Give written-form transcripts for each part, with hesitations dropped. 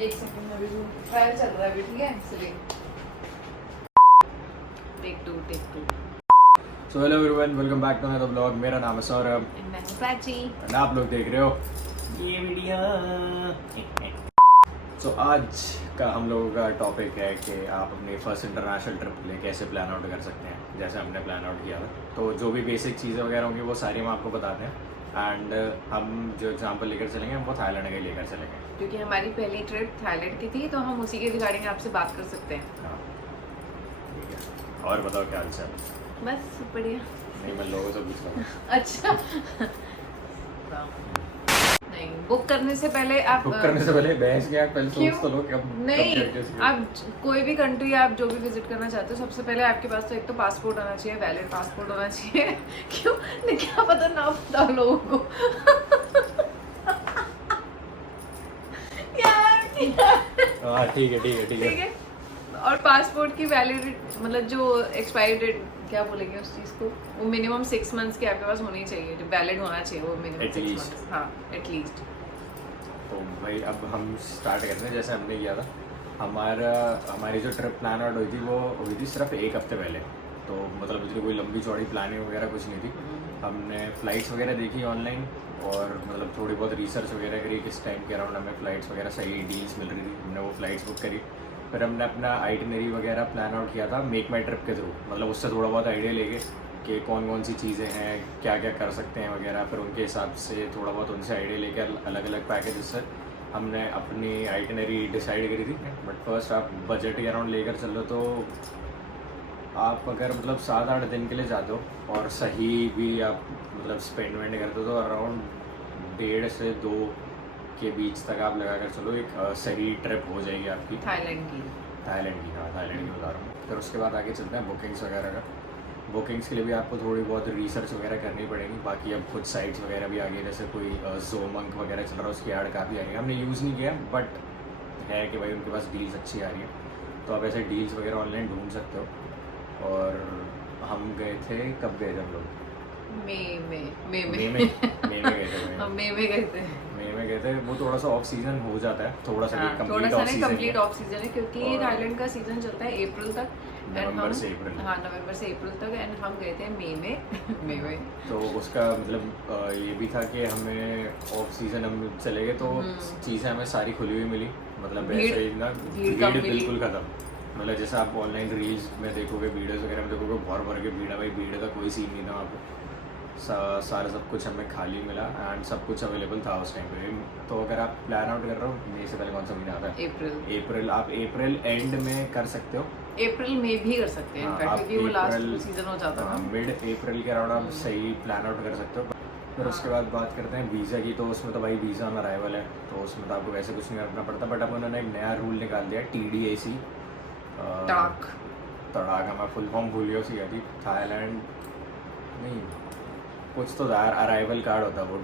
एक सेकंड में भी ट्रायल चल रहा है अभी, ठीक है इसलिए। Take two. So hello everyone, welcome back to another blog. मेरा नाम है सौरभ मैं हूं प्राची। और आप लोग देख रहे हो ये वीडियो। सो आज का हम लोगों का टॉपिक है कि आप अपनी फर्स्ट इंटरनेशनल ट्रिप के लिए कैसे प्लान आउट कर सकते हैं, जैसे हमने प्लान आउट किया था। तो जो भी बेसिक चीज़ें वगैरह होंगी वो सारी हम आपको बताते हैं। एंड हम जो एग्जाम्पल लेकर चलेंगे हम वो थाईलैंड के लेकर चलेंगे, क्योंकि हमारी पहली ट्रिप थाईलैंड की थी, तो हम उसी के रिगार्डिंग आपसे बात कर सकते हैं। हाँ ठीक है। और बताओ क्या हाल चाल? बस बढ़िया। नहीं, मैं लोगों से पूछ रहा हूँ। अच्छा नहीं, बुक करने से पहले आप बुक करने से पहले बहस क्या, पहले सोच तो लो कि अब नहीं, कब कैसे- आप कोई भी कंट्री आप जो भी विजिट करना चाहते हो, सबसे पहले आपके पास तो एक तो पासपोर्ट होना चाहिए, वैलिड पासपोर्ट होना चाहिए। क्यों नहीं, क्या पता ना पता हो लोगों को। हाँ ठीक है ठीक है ठीक ठीक है। है। और पासपोर्ट की वैलिडिटी मतलब जो एक्सपायरी डेट क्या बोलेंगे उस चीज़ को, वो मिनिमम 6 मंथ्स की आपके पास होनी चाहिए, जो वैलिड होना चाहिए वो मिनिमम At 6 least. मंथ्स। हाँ एटलीस्ट। तो भाई अब हम स्टार्ट करते हैं जैसे हमने किया था। हमारी जो ट्रिप प्लान आउट हुई थी वो हुई थी सिर्फ एक हफ्ते पहले। तो मतलब इतनी कोई लंबी चौड़ी प्लानिंग वगैरह कुछ नहीं थी। हमने फ़्लाइट्स वगैरह देखी ऑनलाइन और मतलब थोड़ी बहुत रिसर्च वगैरह करी किस टाइम के अराउंड हमें फ़्लाइट्स वगैरह सही डील्स मिल रही थी। हमने वो फ़्लाइट्स बुक करी। फिर हमने अपना आइटिनरी वगैरह प्लान आउट किया था मेक माई ट्रिप के थ्रू। मतलब उससे थोड़ा बहुत आइडिया लेके कि कौन कौन सी चीज़ें हैं, क्या क्या कर सकते हैं वगैरह। फिर उनके हिसाब से थोड़ा बहुत उनसे आइडिया लेके अलग अलग पैकेजेस से हमने अपनी आइटिनरी डिसाइड करी थी। बट फर्स्ट आप बजट के अराउंड लेकर चलो तो आप अगर मतलब 7-8 दिन के लिए जाते हो और सही भी आप मतलब स्पेंड वेंड करते हो तो अराउंड 1.5 से 2 के बीच तक आप लगा कर चलो, एक सही ट्रिप हो जाएगी आपकी थाईलैंड की। थाईलैंड की। हाँ थाईलैंड की बता रहा हूँ। फिर उसके बाद आगे चलते हैं बुकिंग्स वगैरह का। बुकिंग्स के लिए भी आपको थोड़ी बहुत रिसर्च वगैरह करनी पड़ेगी। बाकी अब कुछ साइट्स वगैरह भी आ गई, जैसे कोई जोमंक वगैरह चल रहा है, उसकी ऐड काफ़ी आ रही है। हमने यूज़ नहीं किया बट है कि भाई उनके पास डील्स अच्छी आ रही है, तो आप ऐसे डील्स वगैरह ऑनलाइन ढूंढ सकते हो। और हम गए थे, कब गए थे हम लोग? मई में मई में गए थे। हम मई में गए थे। मई में गए थे। वो थोड़ा सा ऑफ सीजन हो जाता है, थोड़ा सा हाँ, थोड़ा कंप्लीट सा ऑफ नहीं, सीजन कंप्लीट ऑफ सीजन है, क्योंकि और- थाईलैंड का सीजन चलता है अप्रैल तक। And नवंबर हम- से अप्रैल। हाँ नवंबर से अप्रैल तक। एंड हम गए थे मई में। मई में तो उसका मतलब ये भी था कि हमें ऑफ सीजन हम चले गए तो चीज़ें हमें सारी खुली हुई मिली। मतलब भीड़- ऐसे ही ना भीड़ भीड़ कम मिली। बिल्कुल ख़त्म। मतलब जैसे आप ऑनलाइन रील्स में देखोगे, वीडियोस वगैरह में देखोगे भर भर के भीड़ है, भाई भीड़ का कोई सीन नहीं था वहाँ पे। सारा सब कुछ हमें खाली मिला एंड सब कुछ अवेलेबल था उस टाइम पे। तो अगर आप प्लान आउट कर रहे हो, मई से पहले कौन सा महीना आता है? अप्रैल। आप अप्रैल एंड में कर सकते हो। अप्रैल में भी कर सकते हैं हाँ, इनफैक्ट, आप क्योंकि वो लास्ट अप्रैल- सीजन हो जाता है ना। मिड अप्रैल के अराउंड आप सही प्लान आउट कर सकते हो। फिर उसके बाद बात करते हैं वीज़ा की। तो उसमें तो भाई वीज़ा ऑन अराइवल है, तो उसमें तो आपको वैसे कुछ नहीं करना पड़ता। बट अब उन्होंने एक नया रूल निकाल दिया, TDAC तड़ाक। मैं फुल फॉर्म भूल गया उसकी, थी थाईलैंड नहीं कुछ तो यार अराइवल कार्ड होता है वो,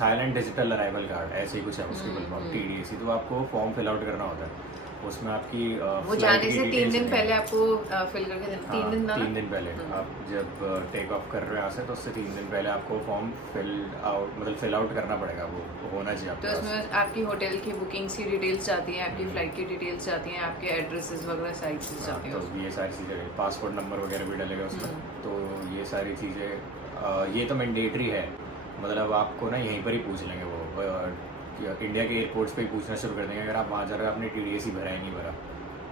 थाईलैंड डिजिटल अराइवल कार्ड, ऐसे ही कुछ है उसकी फुल फॉर्म TDAC। तो आपको फॉर्म फिल आउट करना होता है। उसमें आपकी वो flight जाने की से 3 details दिन होती पहले हैं। आपको फिल करके देना। 3 दिन ना? 3 दिन पहले आप जब टेक ऑफ कर रहे हो यहाँ से, तो उससे 3 दिन पहले आपको फॉर्म फिल आउट करना पड़ेगा। वो होना चाहिए तो आपके पास। इसमें आपकी होटल की बुकिंग्स की डिटेल्स जाती हैं, आपकी फ्लाइट की डिटेल्स जाती हैं, आपके एड्रेसेस वगैरह सारी चीज़ जाती हैं। तो ये सारी चीज़ें, पासपोर्ट नंबर वगैरह भी डलेगा उसमें। तो ये सारी चीज़ें ये तो मैंडेटरी है। मतलब आपको ना यहीं पर ही पूछ लेंगे वो, इंडिया के एयरपोर्ट्स पे ही पूछना शुरू कर देंगे अगर आप वहाँ जा रहे हो आपने TDAC भरा ही नहीं भरा।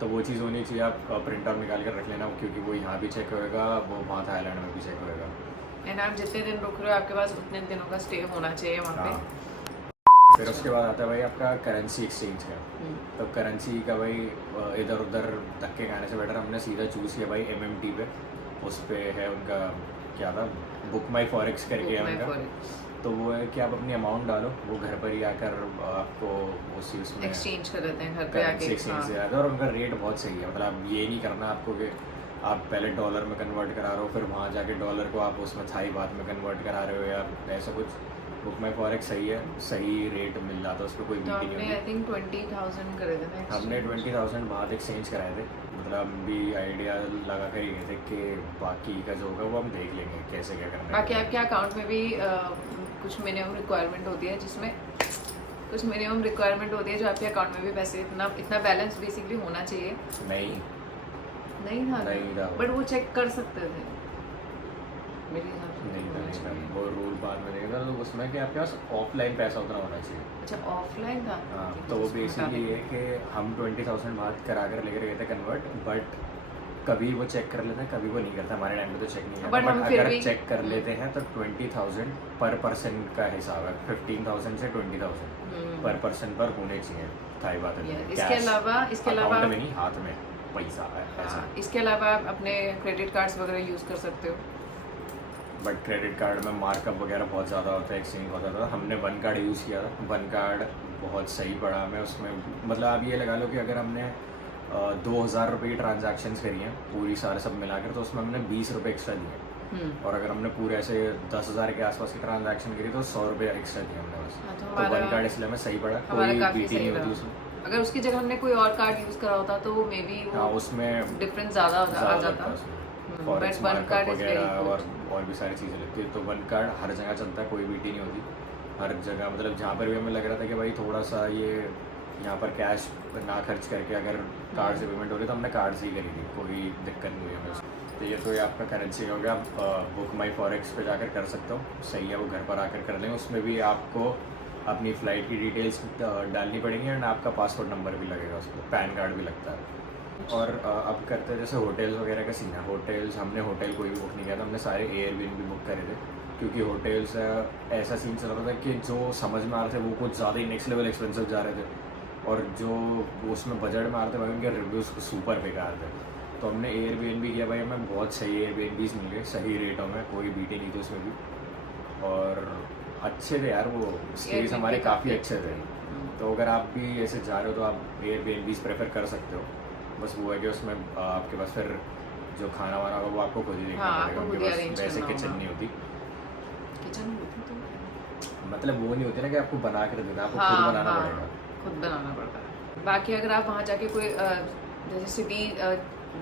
तो वो चीज़ होनी चाहिए, आप प्रिंट आउट निकाल कर रख लेना, क्योंकि वो यहाँ भी चेक होएगा, वो वहाँ थाईलैंड में भी चेक होएगा। एंड आप जितने दिन रुक रहे हो आपके पास उतने दिनों का स्टे होना चाहिए वहाँ पे। हाँ। फिर उसके बाद आता है भाई आपका करेंसी एक्सचेंज का। तो करेंसी का भाई इधर उधर धक्के खाने से बेटर हमने सीधा चूज़ किया भाई MMT पे। उस पर है उनका क्या था, बुक माई फॉरेक्स करके है उनका। तो वो है कि आप अपनी अमाउंट डालो, वो घर पर ही आकर आपको उसी उसमें एक्सचेंज कर देते हैं घर पे करेंसी आके। एक्सचेंज से आता है। और उनका रेट बहुत सही है। मतलब आप ये नहीं करना आपको कि आप पहले डॉलर में कन्वर्ट करा रहे हो, फिर वहाँ जाके डॉलर को आप उसमें थाई बात में कन्वर्ट करा रहे हो या ऐसा कुछ। बुक माई फॉरेक्स सही है, सही रेट मिल जाता है, उस पर कोई तो मीटिंग आपने नहीं आई थिंक 20,000 करे थे ना? हमने 20,000 बाद एक्सचेंज कराए थे। मतलब हम भी आइडिया लगा कर ही गए थे कि बाकी का जो होगा वो हम देख लेंगे कैसे क्या करना है। बाकी आपके अकाउंट में भी कुछ मिनिमम रिक्वायरमेंट होती है, जिसमें कुछ मिनिमम रिक्वायरमेंट होती है जो आपके अकाउंट में भी पैसे इतना बैलेंस बेसिकली होना चाहिए। नहीं था नहीं था। बट वो चेक कर सकते थे मेरे हिसाब से। नहीं था वो रूल बाद में नहीं था, तो उसमें कि आपके पास ऑफलाइन पैसा उतना होना चाहिए। अच्छा ऑफलाइन था। हाँ, तो वो बेसिकली ये कि हम 20,000 बात करा कर लेकर गए थे कन्वर्ट, बट कभी वो चेक कर लेते हैं, कभी वो नहीं करता। हमारे टाइम पे तो चेक नहीं करता, But हम बट फिर अगर भी- चेक कर लेते हैं तो 20,000 पर पर्सन का हिसाब है। 15,000 से 20,000 पर पर्सन पर होने चाहिए। थाई बात है। Yeah, इसके अलावा अकाउंट में नहीं, हाथ में पैसा है ऐसा। हाँ, इसके अलावा आप अपने क्रेडिट कार्ड्स वगैरह यूज़ कर सकते हो। बट क्रेडिट कार्ड में मार्कअप वगैरह बहुत ज़्यादा होता है, एक्सचेंज बहुत ज़्यादा। हमने वन कार्ड यूज़ किया था, वन कार्ड बहुत सही पड़ा हमें। उसमें मतलब आप ये लगा लो कि अगर हमने 2,000 रुपये की ट्रांजैक्शंस करी हैं पूरी सारे सब मिलाकर, तो उसमें हमने 20 रुपये एक्स्ट्रा दिए। और अगर हमने पूरे ऐसे 10,000 के आसपास की ट्रांजैक्शन करी तो 100 रुपये एक्स्ट्रा दिए हमने बस। हाँ, तो तो हमारा- वन कार्ड इसलिए हमें सही पड़ा, हमारा कोई काफ़ी बीटी सही नहीं होती रहा। उसमें। अगर उसकी जगह हमने कोई और कार्ड यूज़ करा होता तो मे बी हाँ, वो उसमें डिफरेंस ज़्यादा आ ज़्यादा जाता। लगता है उसमें। But forex one markup card is very वगैरह और भी सारी चीज़ें लगती है। तो वन कार्ड हर जगह चलता है, कोई बीटी नहीं होती हर जगह। मतलब जहाँ पर भी हमें लग रहा था कि भाई थोड़ा सा ये यहाँ पर कैश ना खर्च करके अगर कार्ड से पेमेंट हो रही तो हमने कार्ड से ही करी थी, कोई दिक्कत नहीं हुई हमें उसमें। तो ये तो ये आपका करेंसी हो गया। आप बुक माई फॉरेक्स पे जाकर कर सकते हो, सही है, वो घर पर आकर कर लेंगे। उसमें भी आपको अपनी फ़्लाइट की डिटेल्स डालनी पड़ेंगी एंड आपका पासपोर्ट नंबर भी लगेगा उसमें, पैन कार्ड भी लगता है। और अब करते हैं जैसे होटल्स वगैरह का सीन है। होटल्स हमने होटल कोई भी बुक नहीं किया था, हमने सारे एयरबीएनबी बुक करे थे, क्योंकि होटल्स ऐसा सीन चल रहा था कि जो समझ में आ रहे थे वो कुछ ज़्यादा ही नेक्स्ट लेवल एक्सपेंसिव जा रहे थे, और जो उसमें बजट में आ रहे थे भाई उनके रिव्यूज़ सुपर बेकार थे। तो हमने एयरबीएनबी किया भाई, हमें बहुत सही एयरबीएनबीज मिल गए सही रेटों में, कोई बीटी नहीं थी उसमें भी, और अच्छे थे यार वो स्टेज हमारे काफ़ी अच्छे थे। तो अगर आप भी ऐसे जा रहे हो तो आप एयरबीएनबीज प्रेफर कर सकते हो। बस वो है कि उसमें आपके पास फिर जो खाना वाना होगा वो आपको खुद ही देखना हाँ, पड़ेगा, आपको खुद उनके ही पास arrange वैसे करना किचन होगा। नहीं होती। किचन होती तो मतलब वो नहीं होती ना कि आपको बना कर देना, आपको हाँ, खुद बनाना हाँ, पड़ेगा। खुद बनाना पड़ता है। बाकी अगर आप वहाँ जाके कोई जैसे सिटी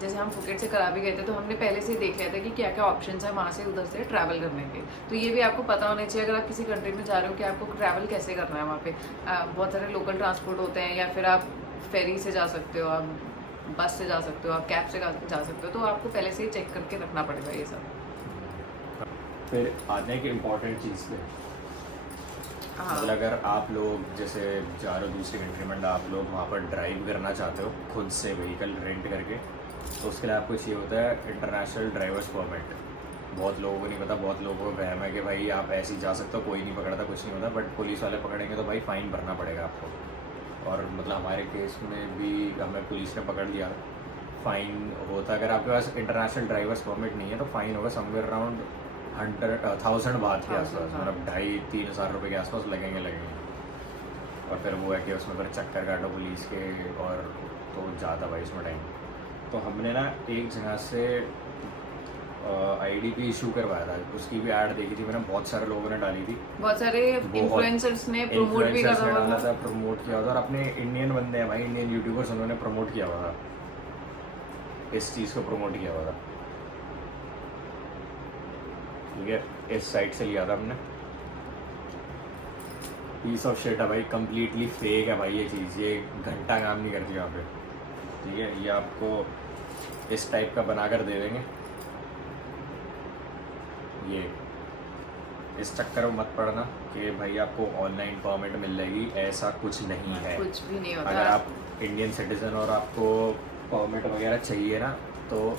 जैसे हम फुकेट से करा भी गए थे तो हमने पहले से ही देख लिया था कि क्या क्या ऑप्शंस है वहाँ से उधर से ट्रैवल करने के। तो ये भी आपको पता होना चाहिए अगर आप किसी कंट्री में जा रहे हो कि आपको ट्रैवल कैसे करना है। वहाँ पे बहुत सारे लोकल ट्रांसपोर्ट होते हैं, या फिर आप फेरी से जा सकते हो, आप बस से जा सकते हो, आप कैब से जा सकते हो। तो आपको पहले से ही चेक करके रखना पड़ेगा ये सब। फिर आने की इम्पोर्टेंट चीज़ पे हाँ, मतलब अगर आप लोग जैसे जा रहे हो दूसरी कंट्री में, आप लोग वहाँ पर ड्राइव करना चाहते हो खुद से व्हीकल रेंट करके, तो उसके लिए आपको चाहिए होता है इंटरनेशनल ड्राइवर्स परमिट। बहुत लोगों को नहीं पता, बहुत लोगों को वहम है कि भाई आप ऐसे ही जा सकते हो, कोई नहीं पकड़ता, कुछ नहीं होता, बट पुलिस वाले पकड़ेंगे तो भाई फ़ाइन भरना पड़ेगा आपको। और मतलब हमारे केस में भी हमें पुलिस ने पकड़ लिया, फ़ाइन होता अगर आपके पास इंटरनेशनल ड्राइवर्स परमिट नहीं है तो फ़ाइन होगा समवेयर अराउंड 100,000 बात के आसपास, मतलब 2,500-3 हज़ार रुपये के आसपास लगेंगे। और फिर वो है कि उसमें फिर चक्कर काटो पुलिस के, और तो ज़्यादा भाई इसमें टाइम। तो हमने ना एक जगह से IDP इशू करवाया था, उसकी भी ऐड देखी थी मैंने, बहुत सारे लोगों ने डाली थी, बहुत सारे इन्फ्लुएंसर्स ने प्रमोट भी इन्फ्लुएंसर्स ने करा डाला हुआ था, प्रमोट किया था। और अपने इंडियन बंदे हैं भाई, इंडियन यूट्यूबर्स, उन्होंने प्रमोट किया हुआ था, इस चीज़ को प्रमोट किया हुआ था। ठीक है, इस साइट से लिया था हमने। पीस ऑफ शिट है भाई, कम्प्लीटली फेक है भाई ये चीज़, ये घंटा काम नहीं करती यहाँ पे। ठीक है, ये आपको इस टाइप का बना कर दे देंगे। ये इस चक्कर में मत पड़ना कि भाई आपको ऑनलाइन परमिट मिल जाएगी, ऐसा कुछ नहीं है। कुछ भी नहीं होता। अगर आप इंडियन सिटीजन और आपको परमिट वगैरह चाहिए ना, तो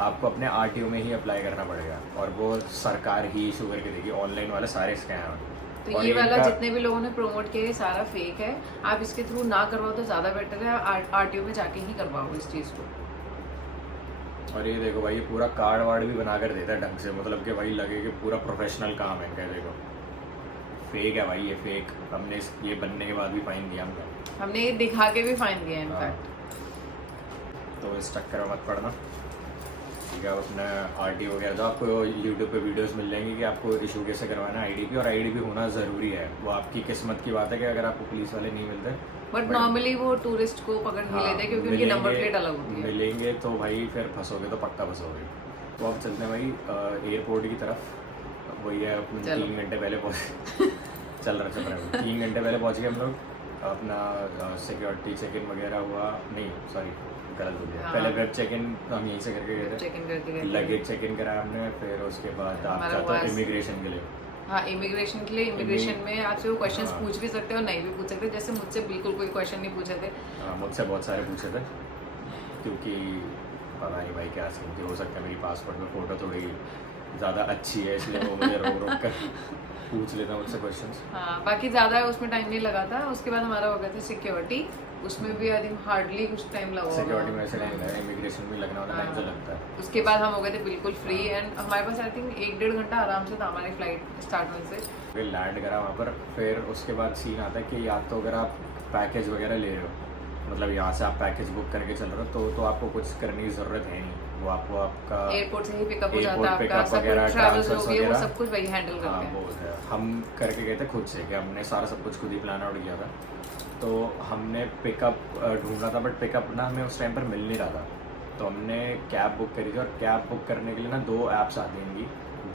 आपको अपने RTO में ही अप्लाई करना पड़ेगा, और वो सरकार ही इशू करके देगी। ऑनलाइन वाले सारे स्कैम हैं। तो ये वाला जितने भी लोगों ने प्रमोट किया ये सारा फेक है। आप इसके थ्रू ना करवाओ तो ज़्यादा बेटर है, RTO में जाके ही करवाओ इस चीज़ को। और ये देखो भाई, ये पूरा कार्ड वार्ड भी बना कर देता है ढंग से, मतलब कि भाई लगे कि पूरा प्रोफेशनल काम है। क्या देखो, फेक है भाई, ये फेक। हमने ये बनने के बाद भी फाइन दिया हमने ये दिखा के भी फाइन दिया हाँ। इनफैक्ट। तो इस चक्कर में मत पड़ना। ठीक है, अपना RTO वगैरह तो आपको यूट्यूब पे वीडियोस मिल जाएंगी कि आपको इशू कैसे करवाना है IDP, और IDP होना ज़रूरी है। वो आपकी किस्मत की बात है कि अगर आपको पुलिस वाले नहीं मिलते, बट नॉर्मली वो टूरिस्ट को पकड़ के लेते हैं क्योंकि उनकी नंबर प्लेट अलग होती है। मिलेंगे तो भाई फिर फंसोगे तो पक्का फंसोगे। तो अब चलते हैं भाई एयरपोर्ट की तरफ। वही है, 3 घंटे पहले पहुँचे चल रहा है 3 घंटे पहले पहुँच गए हम लोग। अपना सिक्योरिटी चेक इन वगैरह हुआ, नहीं सॉरी गलत हो गया, हाँ। पहले वेब चेक इन हम यहीं से करके गए थे, चेक इन करके गए थे। लगेज चेक इन कराया हमने, फिर उसके बाद आप हमारा जाते हो हुआ- इमिग्रेशन के लिए। हाँ, इमिग्रेशन के लिए, इमिग्रेशन में आपसे वो क्वेश्चंस हाँ। पूछ भी सकते हो और नहीं भी पूछ सकते, जैसे मुझसे बिल्कुल कोई क्वेश्चन नहीं पूछे थे। मुझसे बहुत सारे पूछे थे, क्योंकि पता नहीं भाई क्या सीन थी, हो सकता है मेरी पासपोर्ट में फ़ोटो थोड़ी ज़्यादा अच्छी है, इसलिए वो मुझे रोक रोक कर पूछ लेता है मुझसे क्वेश्चंस। हाँ, बाकी ज़्यादा उसमें टाइम नहीं लगा था। उसके बाद हमारा हो गया था सिक्योरिटी, उसमें भी आई थिंक हार्डली कुछ टाइम लगा होगा। सिक्योरिटी में ऐसे टाइम लगा, इमिग्रेशन में लगना वाला टाइम तो हाँ। लगता है। उसके बाद हम हो गए थे बिल्कुल फ्री एंड हमारे पास आई थिंक 1-1.5 घंटा आराम से था हमारी फ्लाइट स्टार्ट होने से। फिर लैंड करा वहाँ पर, फिर उसके बाद सीन आता है कि या तो अगर आप पैकेज वगैरह ले रहे हो, मतलब यहाँ से आप पैकेज बुक करके चल रहे हो, तो आपको कुछ करने की ज़रूरत है नहीं, वो आपको आपका एयरपोर्ट से ही पिकअप हो जाता है एयरपोर्ट आपका, पिकअप सब वगैरह, कुछ ट्रैवल ट्रांसफर्स हो गया, वो वगैरह। सब कुछ वही हैंडल हाँ करते हैं। वो है, हम करके गए थे खुद से, कि हमने सारा सब कुछ खुद ही प्लान आउट किया था। तो हमने पिकअप ढूंढा था, बट पिकअप ना हमें उस टाइम पर मिल नहीं रहा था, तो हमने कैब बुक करी थी। और कैब बुक करने के लिए ना 2 ऐप्स आती हैं इनकी,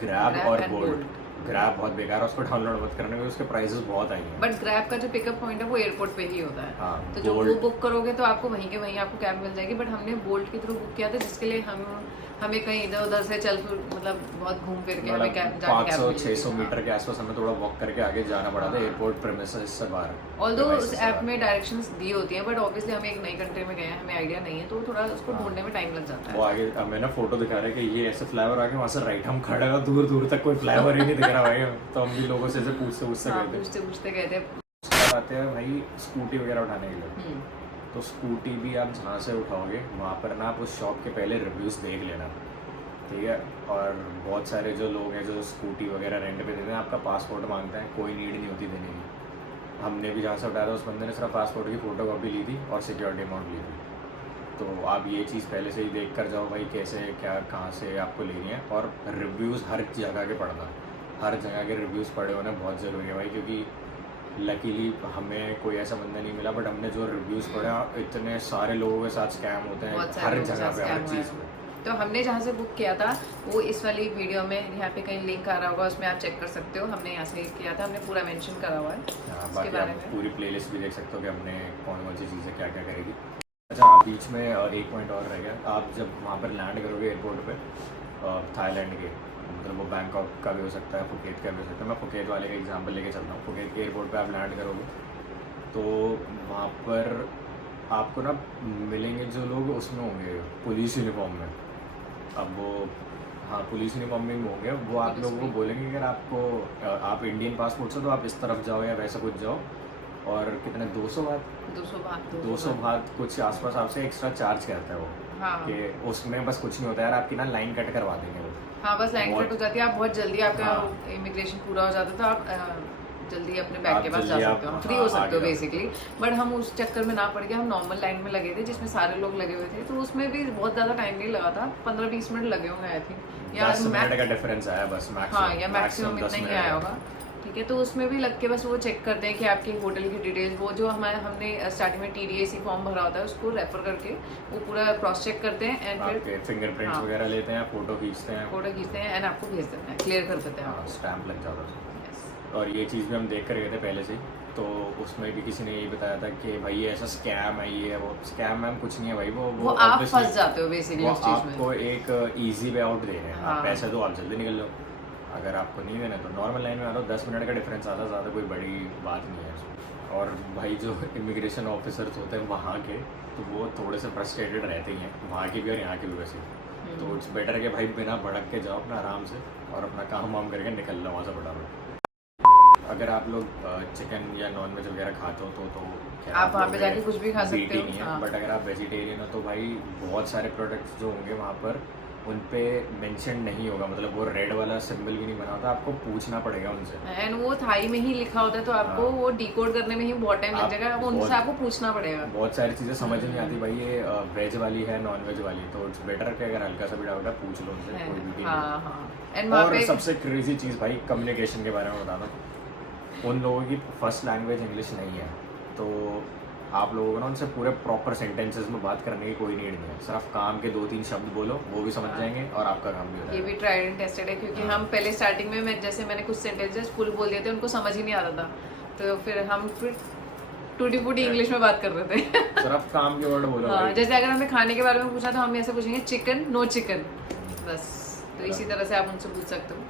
ग्रैब Grab और and बोल्ट। ग्रैब बहुत बेकार है, उसको डाउनलोड मत करने, क्योंकि उसके प्राइसेस बहुत आई हैं। बट ग्रैब का जो पिकअप पॉइंट है वो एयरपोर्ट पे ही होता है। हाँ, तो जो वो Bolt- बुक करोगे तो आपको वहीं के वहीं आपको कैब मिल जाएगी। बट हमने बोल्ट के थ्रू बुक किया था, जिसके लिए हमें कहीं इधर उधर से चल फिर मतलब बहुत घूम फिर के हमें मतलब कैब जाके कैब 500-600 मीटर के आसपास हमें थोड़ा वॉक करके आगे जाना पड़ा था, हाँ। एयरपोर्ट प्रेमिसेस से बाहर। ऑल्दो उस premises से ऐप बाहर। में डायरेक्शंस दी होती हैं, बट ऑब्वियसली हम एक नई कंट्री में गए हैं, हमें आइडिया नहीं है, तो थोड़ा उसको हाँ। ढूंढने में टाइम लग जाता वो है। आगे अब मैं ना फोटो दिखा रहा है कि ये ऐसे फ्लाईओवर आगे, वहाँ से राइट हम खड़े हैं, दूर दूर तक कोई फ्लाईओवर ही नहीं दिख रहा भाई। तो हम भी लोगों से ऐसे पूछते हाँ, गए थे। पूछते पूछते गए थे। उसके बाद आते हैं भाई स्कूटी वगैरह उठाने के लिए। हम्म, तो स्कूटी भी आप जहाँ से उठाओगे वहाँ पर ना आप उस शॉप के पहले रिव्यूज़ देख लेना, ठीक है। और बहुत सारे जो लोग हैं जो स्कूटी वगैरह रेंट पे देते हैं, आपका पासपोर्ट मांगते हैं, कोई नीड नहीं होती देने की। हमने भी जहाँ से उठाया था उस बंदे ने सिर्फ पासपोर्ट की फ़ोटो कॉपी ली थी और सिक्योरिटी अमाउंट ली थी। तो आप ये चीज़ पहले से ही देख कर जाओ भाई, कैसे क्या कहाँ से आपको लेनी है। और रिव्यूज़ हर जगह के पढ़ना, हर जगह के रिव्यूज़ पढ़े होने बहुत ज़रूरी है भाई, क्योंकि लकीली हमें कोई ऐसा बंदा नहीं मिला, बट हमने जो रिव्यूज़ पढ़े इतने सारे लोगों के साथ स्कैम होते हैं बहुत सारे हर लोगों के जगह साथ पे, हर scam हुआ है। चीज़ पे। तो हमने जहाँ से बुक किया था वो इस वाली वीडियो में यहाँ पे कहीं लिंक आ रहा होगा, उसमें आप चेक कर सकते हो। हमने यहाँ से किया था, हमने पूरा मेंशन करा हुआ है हाँ, उसके बाकी बारे आप में। पूरी प्लेलिस्ट भी देख सकते हो कि हमने कौन कौन सी चीज़ें क्या क्या करेगी। अच्छा, आप बीच में एक पॉइंट और रह गया, आप जब वहाँ पर लैंड करोगे एयरपोर्ट पे थाईलैंड के, मतलब वो बैंकॉक का भी हो सकता है, फुकेत का भी हो सकता है, मैं फुकेत वाले का एग्जांपल लेके चलता हूँ। फुकेत के एयरपोर्ट पे आप लैंड करोगे तो वहाँ पर आपको ना मिलेंगे जो लोग उसमें होंगे पुलिस यूनिफॉर्म में। अब वो हाँ पुलिस यूनिफॉर्म में होंगे, वो आप पुलिस लोगों को भी। बोलेंगे अगर आपको आप इंडियन पासपोर्ट से तो आप इस तरफ जाओ या वैसा कुछ जाओ, और कितने 200 बात 200 बात कुछ आसपास आपसे एक्स्ट्रा चार्ज करता है वो, हाँ कि उसमें बस कुछ नहीं होता यार, आपकी ना लाइन कट करवा देंगे वो। हाँ, बस लाइन बहुत- कट हो जाती है, आप बहुत जल्दी आपका हाँ। इमिग्रेशन पूरा हो जाता है, तो आप जल्दी अपने बैग आप के पास जा जल्दी सकते हो, आप- फ्री हाँ, हो सकते आगे हो जा बेसिकली। बट हम उस चक्कर में ना पड़ के हम नॉर्मल लाइन में लगे थे जिसमें सारे लोग लगे हुए थे, तो उसमें भी बहुत ज़्यादा टाइम नहीं लगा था, 15-20 मिनट लगे होंगे आई थिंक, या 10 मिनट का डिफरेंस आया बस मैक्सिमम। हाँ, या मैक्सिमम इतना ही आया होगा, ठीक है। तो उसमें भी लग के बस वो चेक करते हैं कि आपकी होटल की डिटेल्स, वो जो हमने स्टार्टिंग में TDAC फॉर्म भरा होता है उसको रेफर करके वो पूरा क्रॉस चेक करते हैं एंड फिर आपके फिंगरप्रिंट्स हाँ। वगैरह लेते हैं, फोटो खींचते हैं, फोटो खींचते हैं एंड आपको भेज देते हैं, क्लियर कर देते हैं हाँ आपको। स्टैम्प लग जाता है। Yes. और ये चीज़ भी हम देख कर गए थे पहले से ही, तो उसमें भी किसी ने यही बताया था कि भाई ये ऐसा स्कैम है, ये है वो। स्कैम मैम कुछ नहीं है भाई, वो आप obviously फंस जाते हो बेसिकली वो उस चीज़ में। आपको एक इजी वे आउट दे रहे हैं। हाँ। आप पैसे दो, आप जल्दी निकल लो। अगर आपको नहीं देना तो नॉर्मल लाइन में आ दो, 10 मिनट का डिफरेंस आता है, ज़्यादा कोई बड़ी बात नहीं है इसमें। और भाई जो इमिग्रेशन ऑफिसर्स होते हैं वहाँ के, तो वो थोड़े से फ्रस्ट्रेटेड रहते ही हैं, वहाँ के भी और यहाँ के भी वैसे। तो इट्स बेटर कि भाई बिना भड़क के जाओ अपना आराम से, और अपना काम वाम करके निकल लो वहाँ से फटाफट। अगर आप लोग चिकन या नॉन वेज वगैरह खाते हो तो क्या आप वहाँ पे लोग जाके कुछ भी खा बीट सकते ही हो, नहीं है। हाँ। बट अगर आप वेजिटेरियन हो तो भाई बहुत सारे प्रोडक्ट्स जो होंगे वहाँ पर उन पे मेंशन नहीं होगा, मतलब वो रेड वाला सिंबल भी नहीं बना होता, आपको पूछना पड़ेगा उनसे। एंड वो थाई में ही लिखा होता है, तो आपको हाँ। वो डिकोड करने में ही बहुत टाइम लग आप जाएगा, वो उनसे बहुत- आपको पूछना पड़ेगा। बहुत सारी चीज़ें समझ नहीं आती भाई, ये वेज वाली है नॉन वेज वाली, तो इट्स बेटर कि अगर हल्का सा भी डाउट है पूछ लो उनसे, कोई भी हाँ हाँ। एंड वहाँ और पे सबसे क्रेजी चीज़ भाई कम्युनिकेशन के बारे में बताना। उन लोगों की फर्स्ट लैंग्वेज इंग्लिश नहीं है, तो आप लोगों को ना उनसे पूरे प्रॉपर सेंटेंसेस में बात करने की कोई नीड नहीं है, सिर्फ काम के 2-3 शब्द बोलो, वो भी समझ जाएंगे और आपका काम भी हो ये जाएगा। भी ट्राइड एंड टेस्टेड है, क्योंकि हम पहले स्टार्टिंग में मैंने कुछ सेंटेंसेस फुल बोल दिए थे, उनको समझ ही नहीं आ रहा था, तो फिर टूटी फूटी इंग्लिश में बात कर रहे थे। सिर्फ काम के वर्ड बोलो हाँ, भाई। जैसे अगर हमें खाने के बारे में पूछा तो हम ऐसे पूछेंगे चिकन, नो चिकन, बस। तो इसी तरह से आप उनसे पूछ सकते हो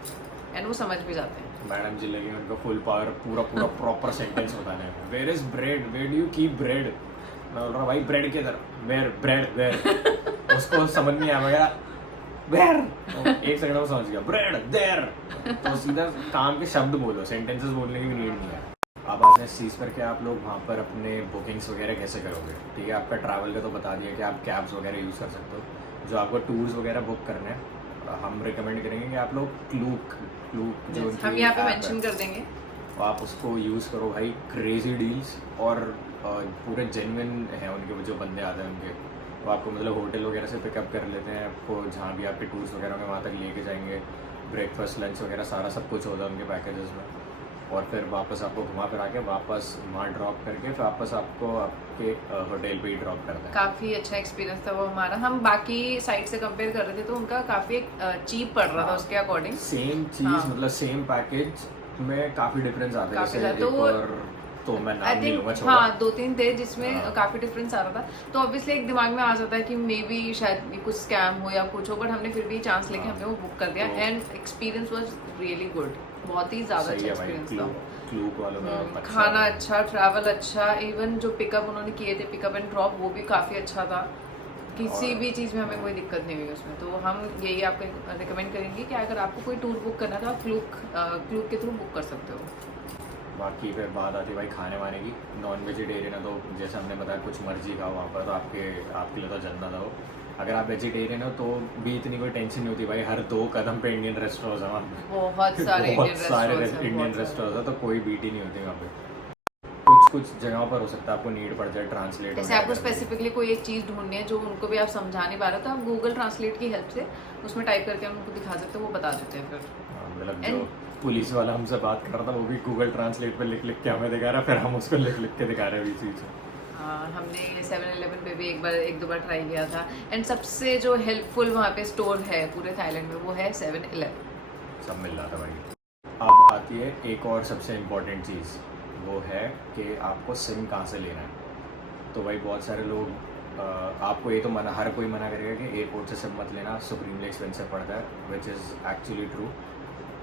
एंड वो समझ भी जाते हैं। मैडम जी लगे उनको फुल पावर पूरा प्रॉपर सेंटेंस बताने में। Where is bread, where do you keep bread? मैं बोल रहा हूँ भाई ब्रेड किधर, वेयर ब्रेड वेयर। उसको समझ नहीं आया, वेयर, एक सेकंड में समझ गया, ब्रेड देयर। तो सीधा काम के शब्द बोलो, सेंटेंसेस बोलने की भी नीड नहीं है। अब आपने इस चीज़ पर कि आप लोग वहाँ पर अपने बुकिंग्स वगैरह कैसे करोगे, ठीक है। आपका ट्रैवल का तो बता दिया कि आप कैब्स वगैरह यूज़ कर सकते हो। जो आपको टूर्स वगैरह बुक करने हैं, हम रिकमेंड करेंगे कि आप लोग क्लूक जो हम यहाँ पे मेंशन कर देंगे, तो आप उसको यूज़ करो भाई। क्रेजी डील्स और पूरे जेन्युइन हैं उनके जो बंदे आते हैं उनके, वो आपको मतलब होटल वगैरह से पिकअप कर लेते हैं, आपको जहाँ भी आपके टूर्स वगैरह में वहाँ तक लेके जाएंगे। ब्रेकफास्ट लंच वगैरह सारा सब कुछ होता है उनके पैकेजेस में, और फिर वापस आपको घुमा फिरा के वापस वहाँ ड्रॉप करके फिर वापस आपको आपके होटल पे ही ड्रॉप करते हैं। काफ़ी अच्छा एक्सपीरियंस था वो हमारा। हम बाकी साइट से कंपेयर कर रहे थे तो उनका काफ़ी चीप पड़ रहा था उसके अकॉर्डिंग। सेम चीज़ मतलब सेम पैकेज में काफ़ी डिफरेंस आता है। काफी जैसे ज्यादा, तो मैं नाम आई नहीं लूँगा, थिंक छोड़ो। हाँ 2-3 थे जिसमें हाँ। काफ़ी डिफरेंस आ रहा था, तो ऑब्वियसली एक दिमाग में आ जाता है कि मे बी शायद ये कुछ स्कैम हो या कुछ हो, बट हमने फिर भी चांस लेके हाँ। हमने वो बुक कर दिया तो- and experience was really good. बहुत ही ज़्यादा सही अच्छा है भाई, एक्सपीरियंस था। क्लूक वालों का अच्छा खाना है। अच्छा, ट्रैवल अच्छा, इवन जो पिकअप उन्होंने किए थे, पिकअप एंड ड्रॉप, वो भी काफ़ी अच्छा था। किसी और- भी चीज़ में हमें कोई दिक्कत नहीं हुई उसमें। तो हम यही आपको रिकमेंड करेंगे कि अगर आपको कोई टूर बुक करना है तो आप क्लूक के थ्रू बुक कर सकते हो। बाकी फिर बात आती है भाई खाने वाने की। नॉन वेजिटेरियन है तो जैसे हमने बताया कुछ मर्जी खाओ वहाँ पर, तो आपके लिए तो जन्नत है वो। अगर आप वेजिटेरियन हो तो भी इतनी कोई टेंशन नहीं होती भाई, हर 2 कदम पे इंडियन रेस्टोरेंट्स हैं वहाँ पे। बहुत सारे बहुत इंडियन सारे रेस्टोरेंट्स हैं, इंडियन बहुत सारे। रेस्टोरेंट्स हैं, तो कोई बीट ही नहीं होती वहाँ पे। कुछ जगहों पर हो सकता है आपको नीड पड़ जाए ट्रांसलेट। जैसे आपको स्पेसिफिकली कोई एक चीज़ ढूंढनी है जो उनको भी आप समझा नहीं पा रहे, तो आप गूगल ट्रांसलेट की हेल्प से उसमें टाइप करके हम उनको दिखा सकते हो, वो बता देते हैं फिर। मतलब जो पुलिस वाला हमसे बात कर रहा था वो भी गूगल ट्रांसलेट पे लिख के हमें दिखा रहा है, फिर हम उसको लिख के दिखा रहे हैं चीज़। हाँ, हमने 7-Eleven पे भी एक दो बार ट्राई किया था एंड सबसे जो हेल्पफुल वहाँ पे स्टोर है पूरे थाईलैंड में वो है 7-Eleven। सब मिल रहा था भाई। अब आती है एक और सबसे इम्पोर्टेंट चीज़, वो है कि आपको सिम कहाँ से लेना है। तो भाई बहुत सारे लोग आपको ये तो हर कोई मना करेगा कि एयरपोर्ट से सिम मत लेना, सुप्रीमली एक्सपेंसिव पड़ता है, विच इज़ एक्चुअली ट्रू।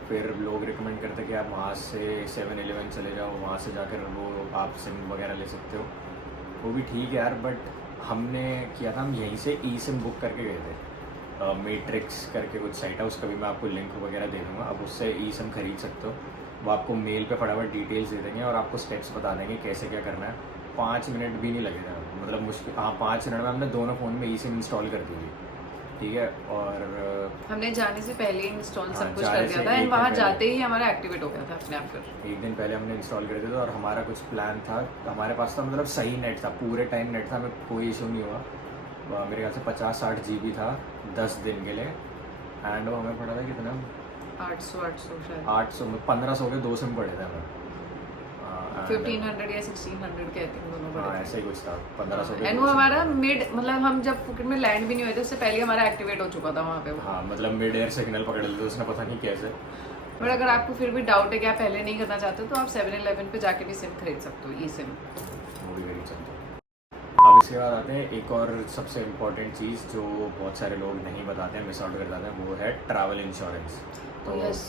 फिर लोग रिकमेंड करते हैं कि आप वहाँ से 7-Eleven चले जाओ, वहाँ से जाकर वो आप सिम वगैरह ले सकते हो। वो भी ठीक है यार, बट हमने किया था, हम यहीं से ई सिम बुक करके गए थे। मैट्रिक्स करके कुछ साइट है, उसका भी मैं आपको लिंक वगैरह दे दूँगा। अब उससे ई सिम खरीद सकते हो। वो आपको मेल पे फटाफट डिटेल्स दे देंगे और आपको स्टेप्स बता देंगे कैसे क्या करना है। 5 मिनट भी नहीं लगेगा, मतलब मुश्किल, हाँ 5 मिनट में हमने दोनों फ़ोन में ई सिम इंस्टॉल कर दी थी, ठीक है। और हमने जाने से पहले ही इंस्टॉल हाँ, सब कुछ जाने कर से दिया था एक एंड दिन वहाँ पहले। जाते ही हमारा एक्टिवेट हो गया था अपने आप फिर। एक दिन पहले हमने इंस्टॉल कर दिया था और हमारा कुछ प्लान था, हमारे पास था मतलब सही नेट था, पूरे टाइम नेट था, हमें कोई इशू नहीं हुआ। मेरे ख्याल से 50-60 GB था 10 दिन के लिए, एंड वो हमें पड़ा था कितना, 800 शायद 800 में 1500 के 2 सिम पड़े थे हमें। 1500 या 1600 के आई थिंक दोनों हाँ पड़े ऐसा ही कुछ था, 1500 के एंड 2 वो SIM हमारा पड़े थे। मिड, मतलब हम जब फुकेट में लैंड भी नहीं हुए थे उससे पहले हमारा एक्टिवेट हो चुका था वहाँ पे वो। हाँ मतलब मिड एयर सिग्नल पकड़ लेते उसने, पता नहीं कैसे। बट अगर आपको फिर भी डाउट है कि आप पहले नहीं करना चाहते तो आप 7-Eleven पे जाके भी सिम खरीद सकते हो, ई सिम। वो भी खरीद सकते हो। अब इसके बाद आते हैं एक और सबसे इम्पोर्टेंट चीज़ जो बहुत सारे लोग नहीं बताते हैं, मिस आउट कर जाते हैं, वो है ट्रैवल इंश्योरेंस। तो Yes.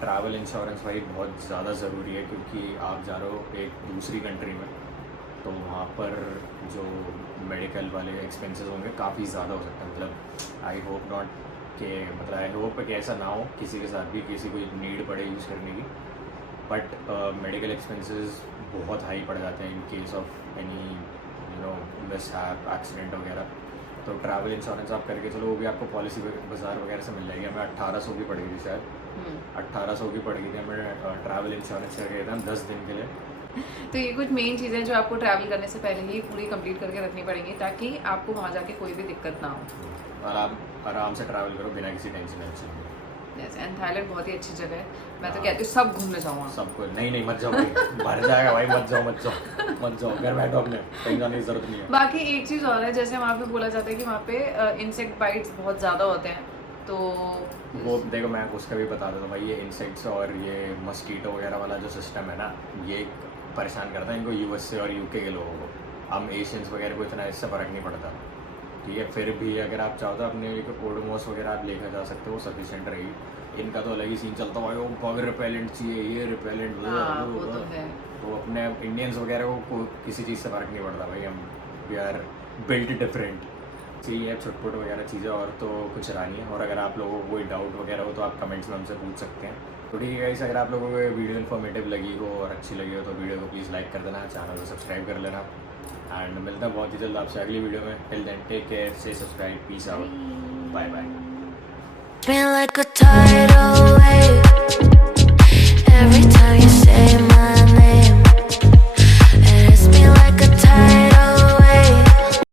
ट्रैवल इंश्योरेंस भाई बहुत ज़्यादा ज़रूरी है, क्योंकि आप जा रहे हो एक दूसरी कंट्री में, तो वहाँ पर जो मेडिकल वाले एक्सपेंसेस होंगे काफ़ी ज़्यादा हो सकते हैं। मतलब आई होप नॉट कि, मतलब आई होप कि ऐसा ना हो किसी के साथ भी, किसी को नीड पड़े यूज़ करने की, बट मेडिकल एक्सपेंसेस बहुत हाई पड़ जाते हैं in case of any mishap, accident वगैरह। तो ट्रैवल इंश्योरेंस आप करके चलो, वो भी आपको पॉलिसी बाजार वगैरह से मिल जाएगी। हमें 1800 की पड़ गई थी शायद, 1800 की पड़ गई थी हमें ट्रैवल इंश्योरेंस करके गए थे हम 10 दिन के लिए। तो ये कुछ मेन चीज़ें जो आपको ट्रैवल करने से पहले ही पूरी कंप्लीट करके रखनी पड़ेंगी ताकि आपको वहाँ जाके कोई भी दिक्कत ना हो। और आप आराम से ट्रैवल करो बिना किसी टेंशन वेंशन के। एंड थाईलैंड बहुत ही अच्छी जगह है, मैं तो कहती हूँ सब घूमने जाओ वहाँ। सबको नहीं मत जाओ भाई, मर जाएगा भाई, मत जाओ घर बैठो, अपने कहीं जाने की जरूरत नहीं है। बाकी एक चीज़ और है, जैसे वहाँ पे बोला जाता है कि वहाँ पे इंसेक्ट बाइट्स बहुत ज़्यादा होते हैं, तो वो देखो मैं उसका भी बता देता हूँ भाई, ये इंसेक्ट्स और ये मस्कीटो वगैरह वाला जो सिस्टम है ना, ये परेशान करता है इनको यूएसए और यूके के लोगों को। हम एशियंस वगैरह को इतना इससे फ़र्क नहीं पड़ता, ठीक है। फिर भी अगर आप चाहो तो अपने ओडोमॉस वगैरह आप लेकर जा सकते हो, वो सफिशिएंट रहेगी। इनका तो अलग ही सीन चलता है भाई, वो बग रिपेलेंट चाहिए, ये रिपेलेंट, वो तो है। तो अपने इंडियंस वगैरह को किसी चीज़ से फ़र्क नहीं पड़ता भाई, हम वी आर बिल्ट डिफरेंट। सही है, छुटपुट वगैरह चीज़ें और तो कुछ रहा नहीं है। और अगर आप लोगों को कोई डाउट वगैरह हो तो आप कमेंट्स में हमसे पूछ सकते हैं। तो ठीक है गाइस, अगर आप लोगों को ये वीडियो इन्फॉर्मेटिव लगी हो और अच्छी लगी हो तो वीडियो को प्लीज़ लाइक कर देना, चैनल को सब्सक्राइब कर लेना। एंड मिलता है बहुत ही जल्द आपसे अगली वीडियो में। Till then take care, say subscribe, peace out, bye bye. Feel like a tidal wave every time you say my